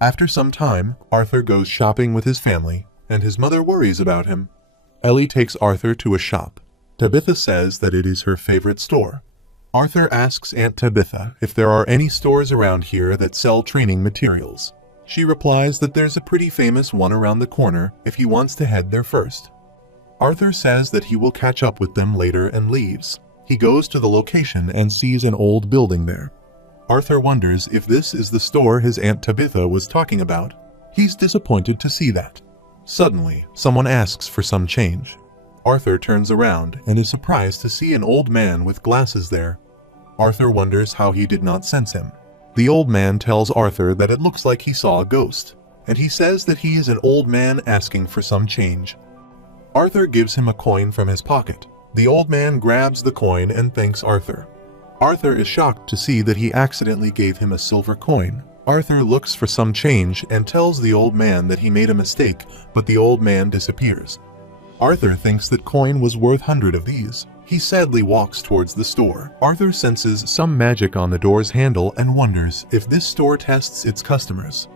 After some time, Arthur goes shopping with his family, and his mother worries about him. Ellie takes Arthur to a shop. Tabitha says that it is her favorite store. Arthur asks Aunt Tabitha if there are any stores around here that sell training materials. She replies that there's a pretty famous one around the corner if he wants to head there first. Arthur says that he will catch up with them later and leaves. He goes to the location and sees an old building there. Arthur wonders if this is the store his Aunt Tabitha was talking about. He's disappointed to see that. Suddenly, someone asks for some change. Arthur turns around and is surprised to see an old man with glasses there. Arthur wonders how he did not sense him. The old man tells Arthur that it looks like he saw a ghost, and he says that he is an old man asking for some change. Arthur gives him a coin from his pocket. The old man grabs the coin and thanks Arthur. Arthur is shocked to see that he accidentally gave him a silver coin. Arthur looks for some change and tells the old man that he made a mistake, but the old man disappears. Arthur thinks that coin was worth 100 of these. He sadly walks towards the store. Arthur senses some magic on the door's handle and wonders if this store tests its customers.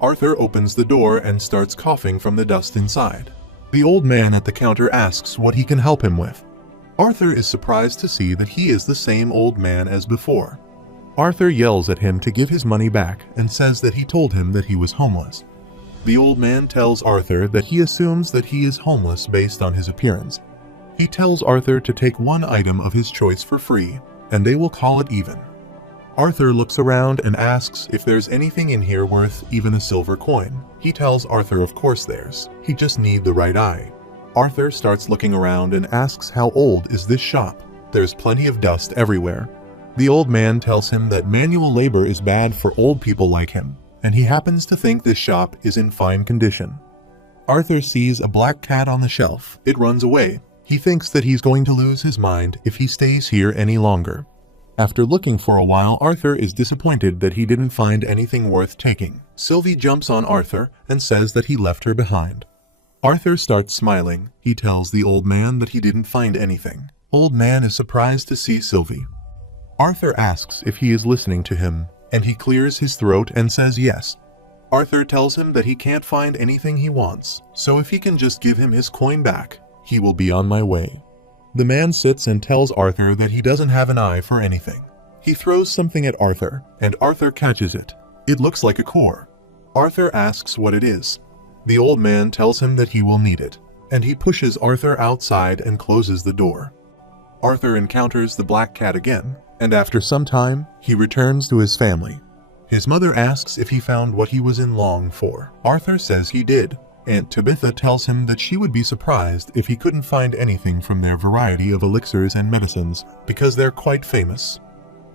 Arthur opens the door and starts coughing from the dust inside. The old man at the counter asks what he can help him with. Arthur is surprised to see that he is the same old man as before. Arthur yells at him to give his money back and says that he told him that he was homeless. The old man tells Arthur that he assumes that he is homeless based on his appearance. He tells Arthur to take one item of his choice for free, and they will call it even. Arthur looks around and asks if there's anything in here worth even a silver coin. He tells Arthur of course there's. He just needs the right eye. Arthur starts looking around and asks how old is this shop. There's plenty of dust everywhere. The old man tells him that manual labor is bad for old people like him, and he happens to think this shop is in fine condition. Arthur sees a black cat on the shelf. It runs away. He thinks that he's going to lose his mind if he stays here any longer. After looking for a while, Arthur is disappointed that he didn't find anything worth taking. Sylvie jumps on Arthur and says that he left her behind. Arthur starts smiling. He tells the old man that he didn't find anything. Old man is surprised to see Sylvie. Arthur asks if he is listening to him, and he clears his throat and says yes. Arthur tells him that he can't find anything he wants, so if he can just give him his coin back, he will be on my way. The man sits and tells Arthur that he doesn't have an eye for anything. He throws something at Arthur, and Arthur catches it. It looks like a core. Arthur asks what it is. The old man tells him that he will need it, and he pushes Arthur outside and closes the door. Arthur encounters the black cat again, and after some time, he returns to his family. His mother asks if he found what he was in long for. Arthur says he did. Aunt Tabitha tells him that she would be surprised if he couldn't find anything from their variety of elixirs and medicines because they're quite famous.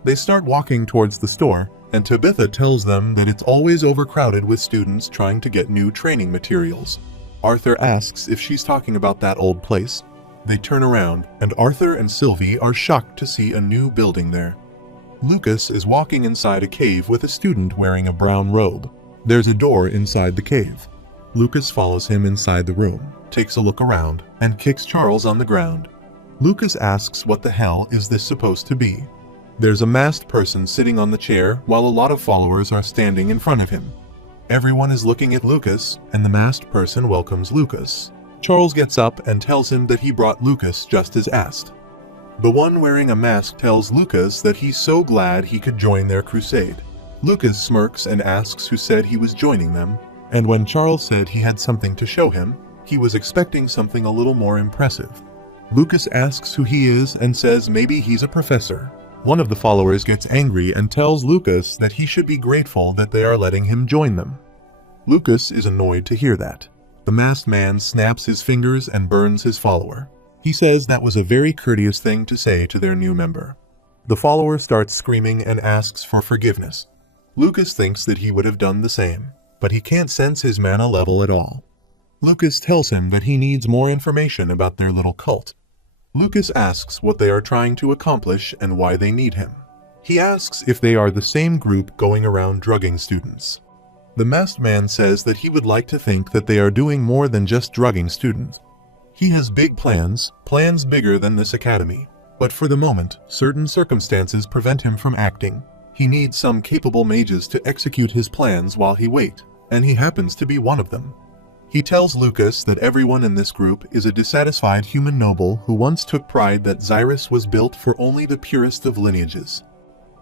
They start walking towards the store, and Tabitha tells them that it's always overcrowded with students trying to get new training materials. Arthur asks if she's talking about that old place. They turn around, and Arthur and Sylvie are shocked to see a new building there. Lucas is walking inside a cave with a student wearing a brown robe. There's a door inside the cave. Lucas follows him inside the room, takes a look around, and kicks Charles on the ground. Lucas asks what the hell is this supposed to be. There's a masked person sitting on the chair while a lot of followers are standing in front of him. Everyone is looking at Lucas, and the masked person welcomes Lucas. Charles gets up and tells him that he brought Lucas just as asked. The one wearing a mask tells Lucas that he's so glad he could join their crusade. Lucas smirks and asks who said he was joining them, and when Charles said he had something to show him, he was expecting something a little more impressive. Lucas asks who he is and says maybe he's a professor. One of the followers gets angry and tells Lucas that he should be grateful that they are letting him join them. Lucas is annoyed to hear that. The masked man snaps his fingers and burns his follower. He says that was a very courteous thing to say to their new member. The follower starts screaming and asks for forgiveness. Lucas thinks that he would have done the same, but he can't sense his mana level at all. Lucas tells him that he needs more information about their little cult. Lucas asks what they are trying to accomplish and why they need him. He asks if they are the same group going around drugging students. The masked man says that he would like to think that they are doing more than just drugging students. He has big plans bigger than this academy, but for the moment, certain circumstances prevent him from acting. He needs some capable mages to execute his plans while he waits, and he happens to be one of them. He tells Lucas that everyone in this group is a dissatisfied human noble who once took pride that Xyrus was built for only the purest of lineages.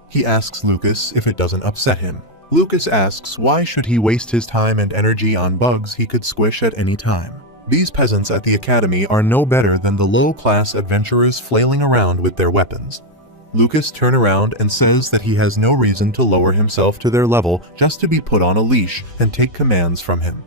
He asks Lucas if it doesn't upset him. Lucas asks why should he waste his time and energy on bugs he could squish at any time. These peasants at the academy are no better than the low-class adventurers flailing around with their weapons. Lucas turns around and says that he has no reason to lower himself to their level just to be put on a leash and take commands from him.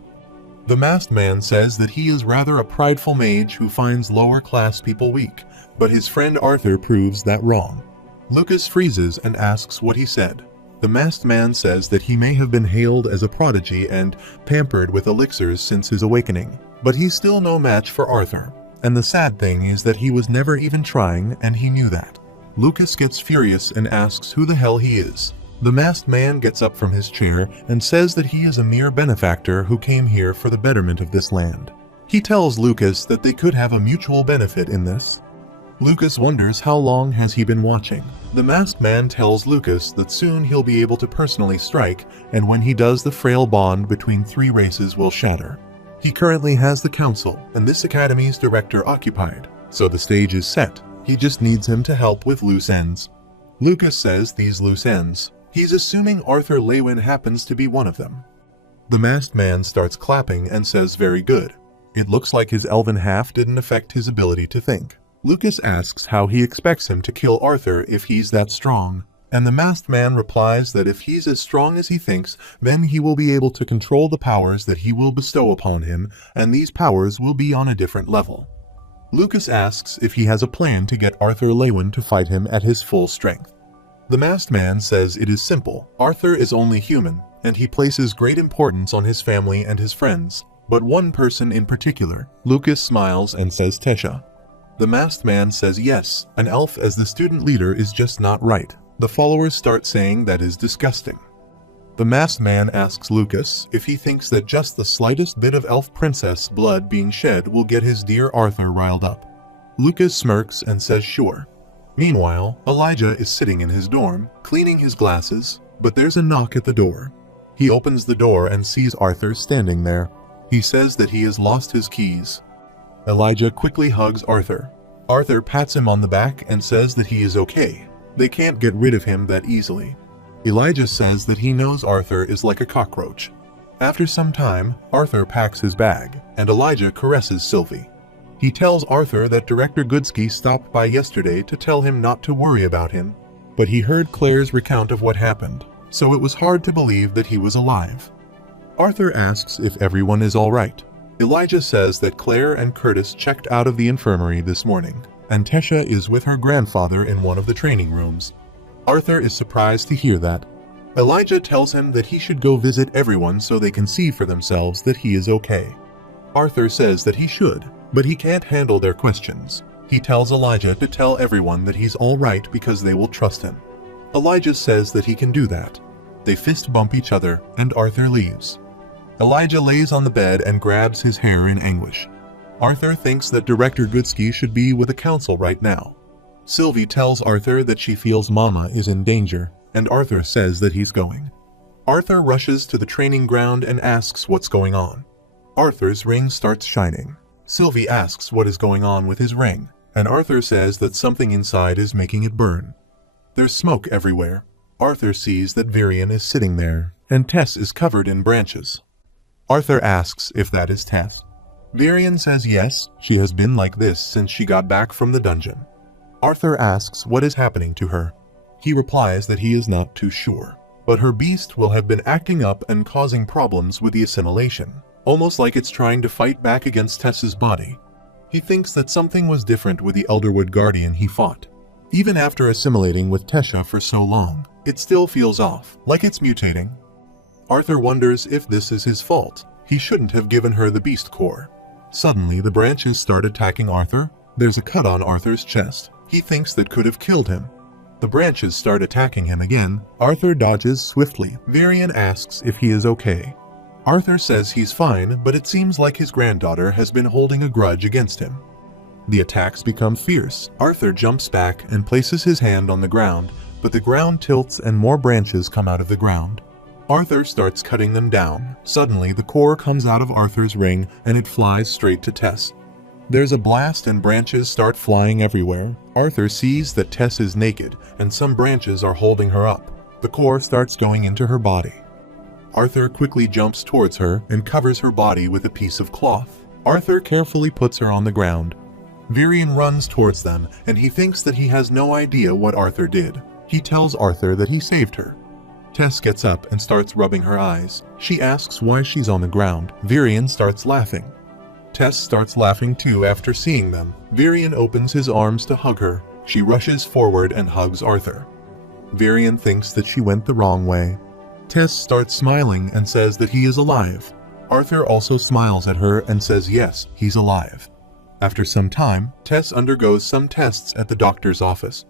The masked man says that he is rather a prideful mage who finds lower-class people weak, but his friend Arthur proves that wrong. Lucas freezes and asks what he said. The masked man says that he may have been hailed as a prodigy and pampered with elixirs since his awakening, but he's still no match for Arthur. And the sad thing is that he was never even trying, and he knew that. Lucas gets furious and asks who the hell he is. The masked man gets up from his chair and says that he is a mere benefactor who came here for the betterment of this land. He tells Lucas that they could have a mutual benefit in this. Lucas wonders how long has he been watching. The masked man tells Lucas that soon he'll be able to personally strike, and when he does, the frail bond between three races will shatter. He currently has the council and this academy's director occupied, so the stage is set. He just needs him to help with loose ends. Lucas says these loose ends. He's assuming Arthur Lewin happens to be one of them. The masked man starts clapping and says very good. It looks like his elven half didn't affect his ability to think. Lucas asks how he expects him to kill Arthur if he's that strong, and the masked man replies that if he's as strong as he thinks, then he will be able to control the powers that he will bestow upon him, and these powers will be on a different level. Lucas asks if he has a plan to get Arthur Lewin to fight him at his full strength. The masked man says it is simple. Arthur is only human, and he places great importance on his family and his friends, but one person in particular. Lucas smiles and says Tesha. The masked man says yes, an elf as the student leader is just not right. The followers start saying that is disgusting. The masked man asks Lucas if he thinks that just the slightest bit of elf princess blood being shed will get his dear Arthur riled up. Lucas smirks and says sure. Meanwhile, Elijah is sitting in his dorm, cleaning his glasses, but there's a knock at the door. He opens the door and sees Arthur standing there. He says that he has lost his keys. Elijah quickly hugs Arthur. Arthur pats him on the back and says that he is okay. They can't get rid of him that easily. Elijah says that he knows Arthur is like a cockroach. After some time, Arthur packs his bag, and Elijah caresses Sylvie. He tells Arthur that Director Goodsky stopped by yesterday to tell him not to worry about him, but he heard Claire's recount of what happened, so it was hard to believe that he was alive. Arthur asks if everyone is all right. Elijah says that Claire and Curtis checked out of the infirmary this morning, and Tesha is with her grandfather in one of the training rooms. Arthur is surprised to hear that. Elijah tells him that he should go visit everyone so they can see for themselves that he is okay. Arthur says that he should, but he can't handle their questions. He tells Elijah to tell everyone that he's all right because they will trust him. Elijah says that he can do that. They fist bump each other, and Arthur leaves. Elijah lays on the bed and grabs his hair in anguish. Arthur thinks that Director Goodsky should be with the council right now. Sylvie tells Arthur that she feels Mama is in danger, and Arthur says that he's going. Arthur rushes to the training ground and asks what's going on. Arthur's ring starts shining. Sylvie asks what is going on with his ring, and Arthur says that something inside is making it burn. There's smoke everywhere. Arthur sees that Virion is sitting there, and Tess is covered in branches. Arthur asks if that is Tess. Virion says yes, she has been like this since she got back from the dungeon. Arthur asks what is happening to her. He replies that he is not too sure, but her beast will have been acting up and causing problems with the assimilation, almost like it's trying to fight back against Tess's body. He thinks that something was different with the Elderwood Guardian he fought. Even after assimilating with Tesha for so long, it still feels off, like it's mutating. Arthur wonders if this is his fault. He shouldn't have given her the beast core. Suddenly, the branches start attacking Arthur. There's a cut on Arthur's chest. He thinks that could have killed him. The branches start attacking him again. Arthur dodges swiftly. Virion asks if he is okay. Arthur says he's fine, but it seems like his granddaughter has been holding a grudge against him. The attacks become fierce. Arthur jumps back and places his hand on the ground, but the ground tilts and more branches come out of the ground. Arthur starts cutting them down. Suddenly, the core comes out of Arthur's ring and it flies straight to Tess. There's a blast and branches start flying everywhere. Arthur sees that Tess is naked and some branches are holding her up. The core starts going into her body. Arthur quickly jumps towards her and covers her body with a piece of cloth. Arthur carefully puts her on the ground. Virion runs towards them and he thinks that he has no idea what Arthur did. He tells Arthur that he saved her. Tess gets up and starts rubbing her eyes. She asks why she's on the ground. Virion starts laughing. Tess starts laughing too after seeing them. Virion opens his arms to hug her. She rushes forward and hugs Arthur. Virion thinks that she went the wrong way. Tess starts smiling and says that he is alive. Arthur also smiles at her and says yes, he's alive. After some time, Tess undergoes some tests at the doctor's office.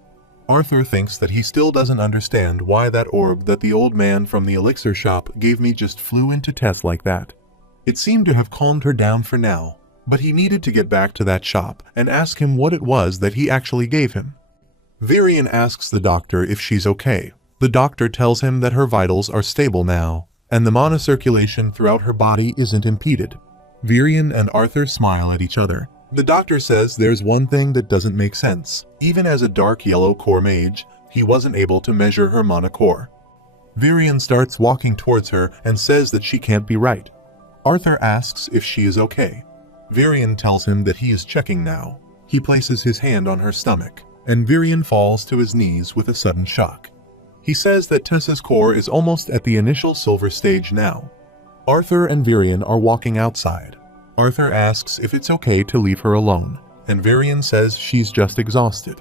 Arthur thinks that he still doesn't understand why that orb that the old man from the elixir shop gave me just flew into Tess like that. It seemed to have calmed her down for now, but he needed to get back to that shop and ask him what it was that he actually gave him. Virion asks the doctor if she's okay. The doctor tells him that her vitals are stable now, and the mana circulation throughout her body isn't impeded. Virion and Arthur smile at each other. The doctor says there's one thing that doesn't make sense. Even as a dark yellow core mage, he wasn't able to measure her mana core. Virion starts walking towards her and says that she can't be right. Arthur asks if she is okay. Virion tells him that he is checking now. He places his hand on her stomach, and Virion falls to his knees with a sudden shock. He says that Tessa's core is almost at the initial silver stage now. Arthur and Virion are walking outside. Arthur asks if it's okay to leave her alone, and Virion says she's just exhausted.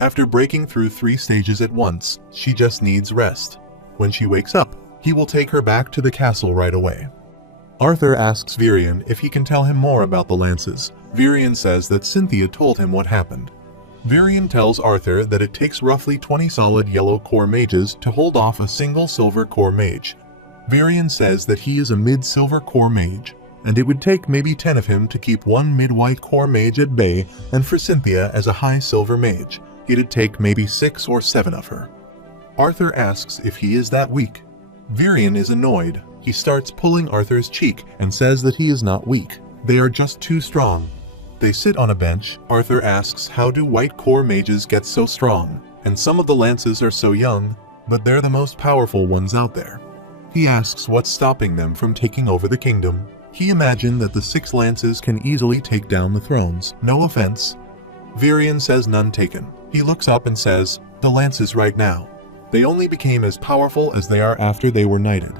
After breaking through 3 stages at once, she just needs rest. When she wakes up, he will take her back to the castle right away. Arthur asks Virion if he can tell him more about the lances. Virion says that Cynthia told him what happened. Virion tells Arthur that it takes roughly 20 solid yellow core mages to hold off a single silver core mage. Virion says that he is a mid-silver core mage, and it would take maybe 10 of him to keep one mid-white core mage at bay, and for Cynthia as a high silver mage, it'd take maybe 6 or 7 of her. Arthur asks if he is that weak. Virion is annoyed. He starts pulling Arthur's cheek and says that he is not weak. They are just too strong. They sit on a bench. Arthur asks how do white core mages get so strong, and some of the lances are so young, but they're the most powerful ones out there. He asks what's stopping them from taking over the kingdom. He imagined that the 6 lances can easily take down the thrones. No offense. Virion says none taken. He looks up and says, the lances right now. They only became as powerful as they are after they were knighted.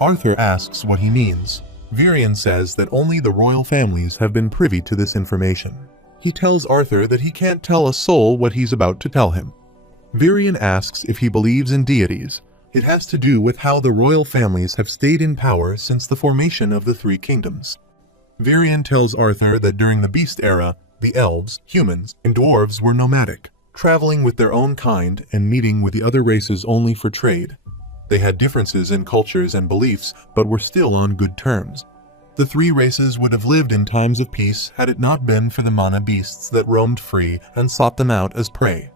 Arthur asks what he means. Virion says that only the royal families have been privy to this information. He tells Arthur that he can't tell a soul what he's about to tell him. Virion asks if he believes in deities. It has to do with how the royal families have stayed in power since the formation of the 3 kingdoms. Virion tells Arthur that during the Beast Era, the elves, humans, and dwarves were nomadic, traveling with their own kind and meeting with the other races only for trade. They had differences in cultures and beliefs, but were still on good terms. The 3 races would have lived in times of peace had it not been for the mana beasts that roamed free and sought them out as prey.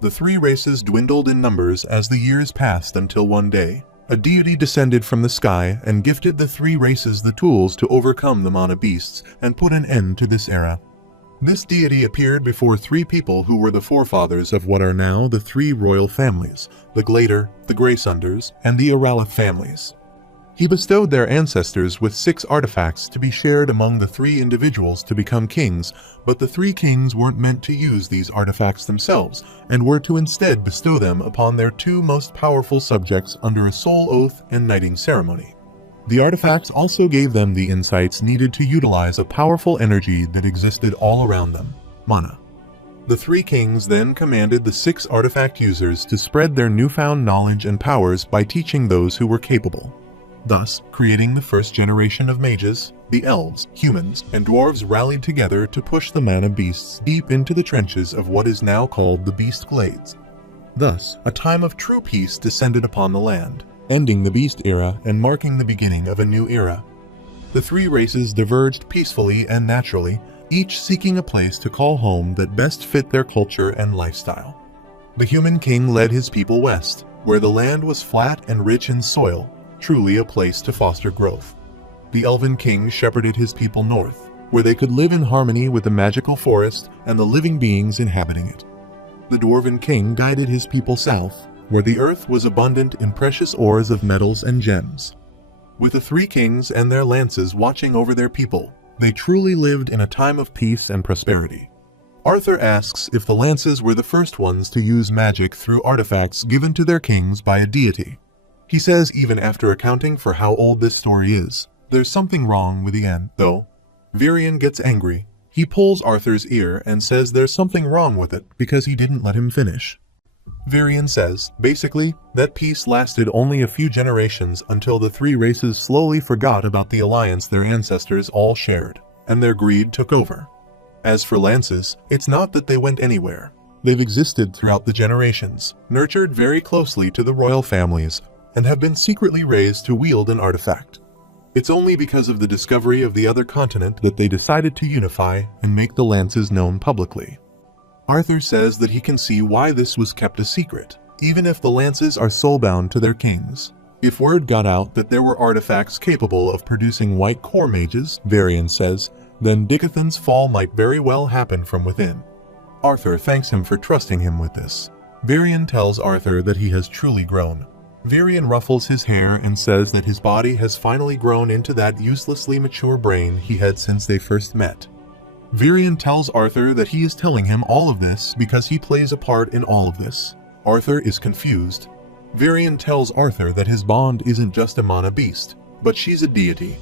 The 3 races dwindled in numbers as the years passed until one day, a deity descended from the sky and gifted the 3 races the tools to overcome the mana beasts and put an end to this era. This deity appeared before 3 people who were the forefathers of what are now the 3 royal families, the Glader, the Greysunders, and the Aralith families. He bestowed their ancestors with 6 artifacts to be shared among the 3 individuals to become kings, but the 3 kings weren't meant to use these artifacts themselves, and were to instead bestow them upon their 2 most powerful subjects under a soul oath and knighting ceremony. The artifacts also gave them the insights needed to utilize a powerful energy that existed all around them, mana. The 3 kings then commanded the 6 artifact users to spread their newfound knowledge and powers by teaching those who were capable, thus creating the first generation of mages. The elves, humans, and dwarves rallied together to push the mana beasts deep into the trenches of what is now called the Beast Glades. Thus, a time of true peace descended upon the land, ending the Beast Era and marking the beginning of a new era. The 3 races diverged peacefully and naturally, each seeking a place to call home that best fit their culture and lifestyle. The human king led his people west, where the land was flat and rich in soil, truly a place to foster growth. The elven king shepherded his people north, where they could live in harmony with the magical forest and the living beings inhabiting it. The dwarven king guided his people south, where the earth was abundant in precious ores of metals and gems. With the three kings and their lances watching over their people, they truly lived in a time of peace and prosperity. Arthur asks if the lances were the first ones to use magic through artifacts given to their kings by a deity. He says even after accounting for how old this story is, there's something wrong with the end, though. Varian gets angry. He pulls Arthur's ear and says there's something wrong with it because he didn't let him finish. Varian says, basically, that peace lasted only a few generations until the three races slowly forgot about the alliance their ancestors all shared, and their greed took over. As for lances, it's not that they went anywhere. They've existed throughout the generations, nurtured very closely to the royal families, and have been secretly raised to wield an artifact. It's only because of the discovery of the other continent that they decided to unify and make the lances known publicly. Arthur says that he can see why this was kept a secret, even if the lances are soulbound to their kings. If word got out that there were artifacts capable of producing white core mages, Varian says, then Dickathan's fall might very well happen from within. Arthur thanks him for trusting him with this. Varian tells Arthur that he has truly grown. Varian ruffles his hair and says that his body has finally grown into that uselessly mature brain he had since they first met. Varian tells Arthur that he is telling him all of this because he plays a part in all of this. Arthur is confused. Varian tells Arthur that his bond isn't just a mana beast, but she's a deity.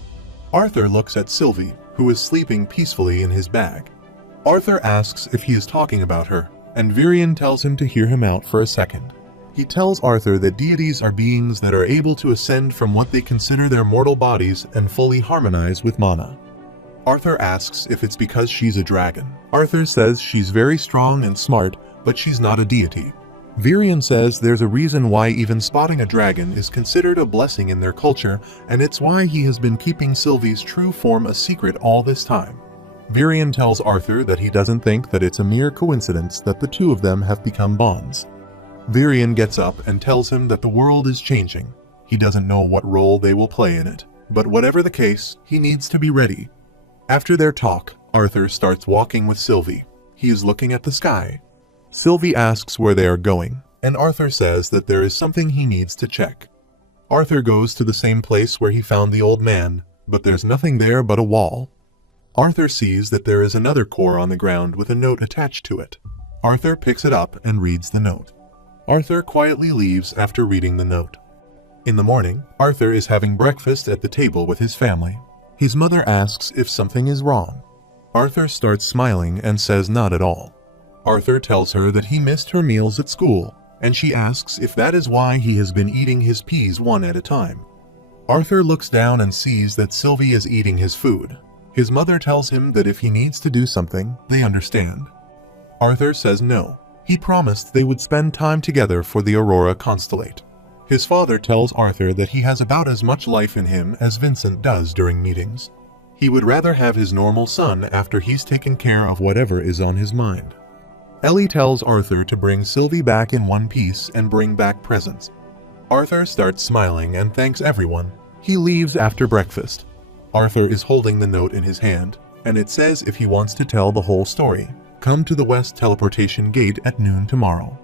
Arthur looks at Sylvie, who is sleeping peacefully in his bag. Arthur asks if he is talking about her, and Varian tells him to hear him out for a second. He tells Arthur that deities are beings that are able to ascend from what they consider their mortal bodies and fully harmonize with mana. Arthur asks if it's because she's a dragon. Arthur says she's very strong and smart, but she's not a deity. Varian says there's a reason why even spotting a dragon is considered a blessing in their culture, and it's why he has been keeping Sylvie's true form a secret all this time. Varian tells Arthur that he doesn't think that it's a mere coincidence that the two of them have become bonds. Varian gets up and tells him that the world is changing. He doesn't know what role they will play in it, but whatever the case, he needs to be ready. After their talk, Arthur starts walking with Sylvie. He is looking at the sky. Sylvie asks where they are going, and Arthur says that there is something he needs to check. Arthur goes to the same place where he found the old man, but there's nothing there but a wall. Arthur sees that there is another core on the ground with a note attached to it. Arthur picks it up and reads the note. Arthur quietly leaves after reading the note. In the morning, Arthur is having breakfast at the table with his family. His mother asks if something is wrong. Arthur starts smiling and says not at all. Arthur tells her that he missed her meals at school, and she asks if that is why he has been eating his peas one at a time. Arthur looks down and sees that Sylvie is eating his food. His mother tells him that if he needs to do something, they understand. Arthur says no. He promised they would spend time together for the Aurora Constellate. His father tells Arthur that he has about as much life in him as Vincent does during meetings. He would rather have his normal son after he's taken care of whatever is on his mind. Ellie tells Arthur to bring Sylvie back in one piece and bring back presents. Arthur starts smiling and thanks everyone. He leaves after breakfast. Arthur is holding the note in his hand, and it says if he wants to tell the whole story, come to the West Teleportation Gate at noon tomorrow.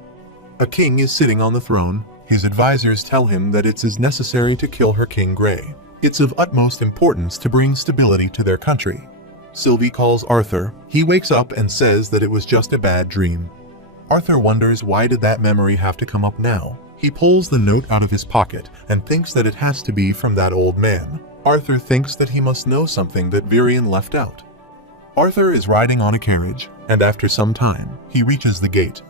A king is sitting on the throne. His advisors tell him that it's as necessary to kill her King Grey. It's of utmost importance to bring stability to their country. Sylvie calls Arthur. He wakes up and says that it was just a bad dream. Arthur wonders why did that memory have to come up now. He pulls the note out of his pocket and thinks that it has to be from that old man. Arthur thinks that he must know something that Varian left out. Arthur is riding on a carriage, and after some time, he reaches the gate.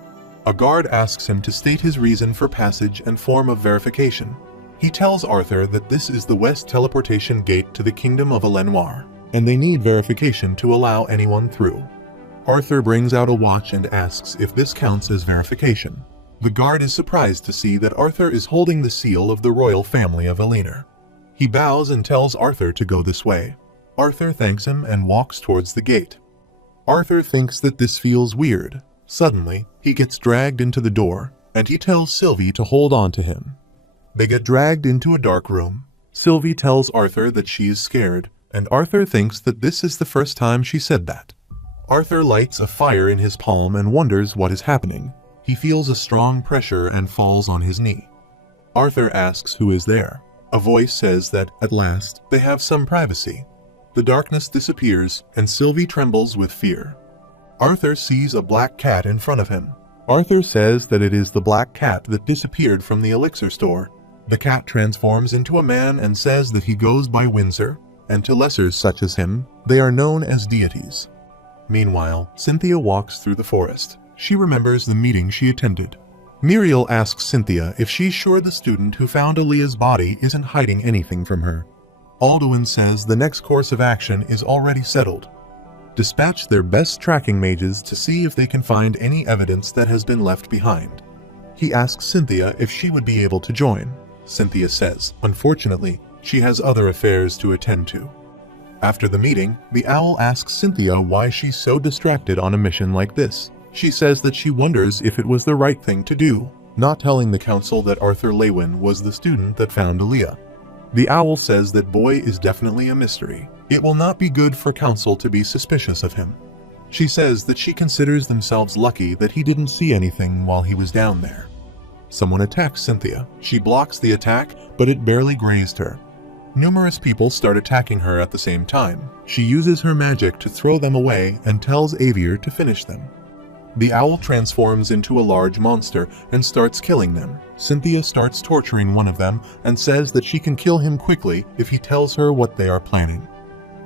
A guard asks him to state his reason for passage and form of verification. He tells Arthur that this is the West Teleportation Gate to the Kingdom of Elenoir, and they need verification to allow anyone through. Arthur brings out a watch and asks if this counts as verification. The guard is surprised to see that Arthur is holding the seal of the royal family of Eleanor. He bows and tells Arthur to go this way. Arthur thanks him and walks towards the gate. Arthur thinks that this feels weird. Suddenly, he gets dragged into the door, and he tells Sylvie to hold on to him. They get dragged into a dark room. Sylvie tells Arthur that she is scared, and Arthur thinks that this is the first time she said that. Arthur lights a fire in his palm and wonders what is happening. He feels a strong pressure and falls on his knee. Arthur asks who is there. A voice says that, at last, they have some privacy. The darkness disappears, and Sylvie trembles with fear. Arthur sees a black cat in front of him. Arthur says that it is the black cat that disappeared from the elixir store. The cat transforms into a man and says that he goes by Windsor, and to lessers such as him, they are known as deities. Meanwhile, Cynthia walks through the forest. She remembers the meeting she attended. Muriel asks Cynthia if she's sure the student who found Aaliyah's body isn't hiding anything from her. Alduin says the next course of action is already settled. Dispatch their best tracking mages to see if they can find any evidence that has been left behind. He asks Cynthia if she would be able to join. Cynthia says, unfortunately, she has other affairs to attend to. After the meeting, the owl asks Cynthia why she's so distracted on a mission like this. She says that she wonders if it was the right thing to do, not telling the council that Arthur Lewin was the student that found Aaliyah. The owl says that Boy is definitely a mystery. It will not be good for council to be suspicious of him. She says that she considers themselves lucky that he didn't see anything while he was down there. Someone attacks Cynthia. She blocks the attack, but it barely grazed her. Numerous people start attacking her at the same time. She uses her magic to throw them away and tells Avier to finish them. The owl transforms into a large monster and starts killing them. Cynthia starts torturing one of them and says that she can kill him quickly if he tells her what they are planning.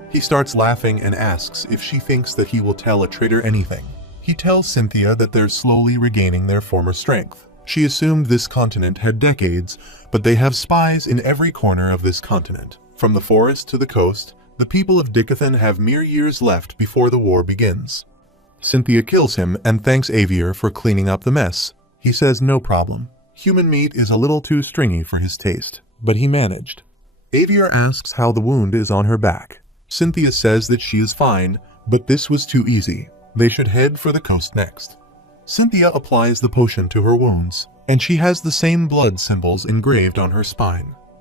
He starts laughing and asks if she thinks that he will tell a traitor anything. He tells Cynthia that they're slowly regaining their former strength. She assumed this continent had decades, but they have spies in every corner of this continent. From the forest to the coast, the people of Dicathan have mere years left before the war begins. Cynthia kills him and thanks Avier for cleaning up the mess. He says no problem. Human meat is a little too stringy for his taste, but he managed. Avier asks how the wound is on her back. Cynthia says that she is fine, but this was too easy. They should head for the coast next. Cynthia applies the potion to her wounds, and she has the same blood symbols engraved on her spine.